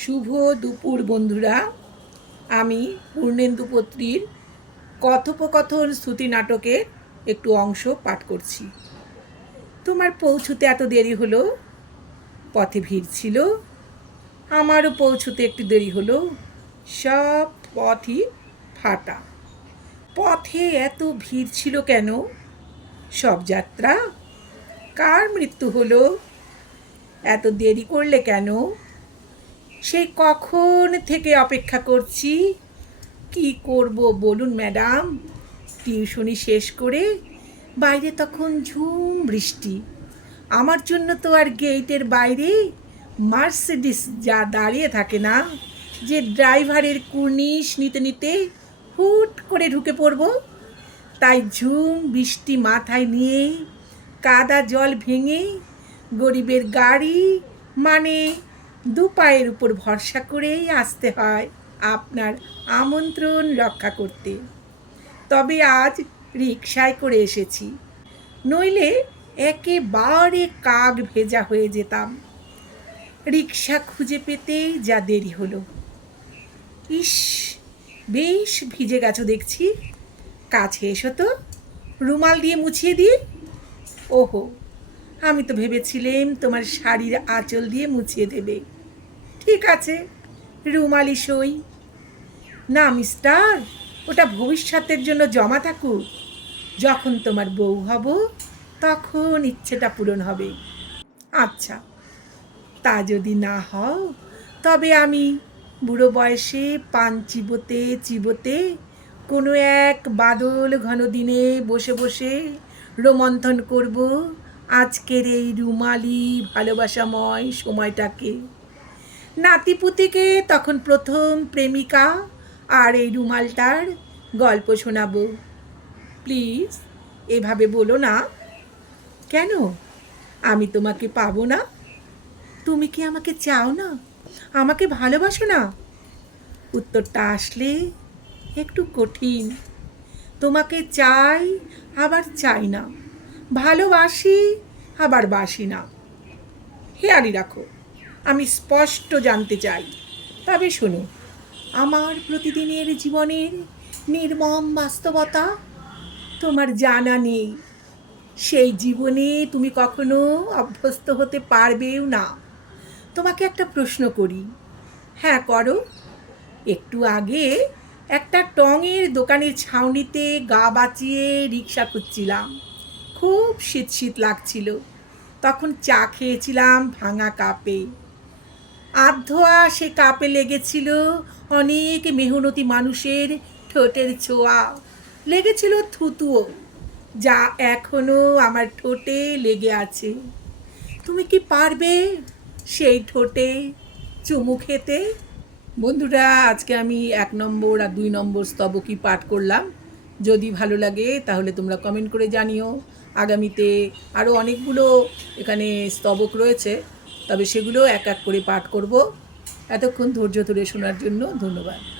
শুভ দুপুর বন্ধুরা। আমি পূর্ণেন্দু পত্রীর কথোপকথন স্তুতি নাটকের একটু অংশ পাঠ করছি। তোমার পৌঁছুতে এত দেরি হলো? পথে ভিড় ছিল। আমারও পৌঁছুতে একটু দেরি হলো। সব পথই ফাটা। পথে এত ভিড় ছিল কেন? সব যাত্রা? কার মৃত্যু হলো? এত দেরি করলে কেন? সেই কখন থেকে অপেক্ষা করছি? কি করব বলুন, ম্যাডাম? টিউশনি শেষ করে বাইরে তখন ঝুম বৃষ্টি। আমার জন্য তো আর গেটের বাইরে মার্সিডিস যা দাঁড়িয়ে থাকে না, যে ড্রাইভারের কুর্নিশ নিতে নিতে হুট করে ঢুকে পড়ব। তাই ঝুম বৃষ্টি মাথায় নিয়ে কাদা জল ভেঙে গরিবের গাড়ি মানে দু পায়ের উপর ভরসা করেই আসতে হয় আপনার আমন্ত্রণ রক্ষা করতে। তবে আজ রিক্সায় করে এসেছি। নইলে একেবারে কাক ভেজা হয়ে যেতাম। রিক্সা খুঁজে পেতেই যা দেরি হলো। ইস, বেশ ভিজে গেছো দেখছি। কাছে এসো তো। রুমাল দিয়ে মুছিয়ে দিয়ে ওহো আমি তো ভেবেছিলাম তোমার শাড়ির আঁচল দিয়ে মুছিয়ে দেবে। ঠিক আছে, রুমালি সই। না, মিস্টার, ওটা ভবিষ্যতের জন্য জমা থাকুক। যখন তোমার বউ হব, তখন ইচ্ছেটা পূরণ হবে। আচ্ছা তা যদি না হও, তবে আমি বুড়ো বয়সে পান চিবোতে চিবোতে কোনো এক বাদল ঘন দিনে বসে বসে রোমন্থন করব। আজকের এই রুমালি ভালোবাসাময় সময়টাকে। নাতিপুতিকে তখন প্রথম প্রেমিকা, আর এই রুমালটার গল্প শোনাবো। প্লিজ, এভাবে বলো না। কেন? আমি তোমাকে পাবো না। তুমি কি আমাকে চাও না? আমাকে ভালোবাসো না? উত্তরটা আসলে একটু কঠিন। তোমাকে চাই, আবার চাই না। ভালোবাসি আবার বাসি না। হেয়ারি রাখো, আমি স্পষ্ট জানতে চাই। তবে শোনো আমার প্রতিদিনের জীবনের নির্মম বাস্তবতা তোমার জানা নেই। সেই জীবনে তুমি কখনো অভ্যস্ত হতে পারবেও না। তোমাকে একটা প্রশ্ন করি। হ্যাঁ করো। একটু আগে একটা টঙের দোকানের ছাউনিতে গা বাঁচিয়ে রিক্সা খুঁজছিলাম। খুব শীত শীত লাগছিল। তখন চা খেয়েছিলাম ভাঙা কাপে। আধোয়া সে কাপে লেগেছিল অনেক মেহনতি মানুষের ঠোঁটের ছোঁয়া। লেগেছিল থুতুও, যা এখনও আমার ঠোঁটে লেগে আছে। তুমি কি পারবে সেই ঠোঁটে চুমু খেতে? বন্ধুরা, আজকে আমি এক নম্বর আর দুই নম্বর স্তবকই পাঠ করলাম। যদি ভালো লাগে তাহলে তোমরা কমেন্ট করে জানিও। আগামীতে আরও অনেকগুলো এখানে স্তবক রয়েছে, তবে সেগুলো এক এক করে পাঠ করব। এতক্ষণ ধৈর্য ধরে শোনার জন্য ধন্যবাদ।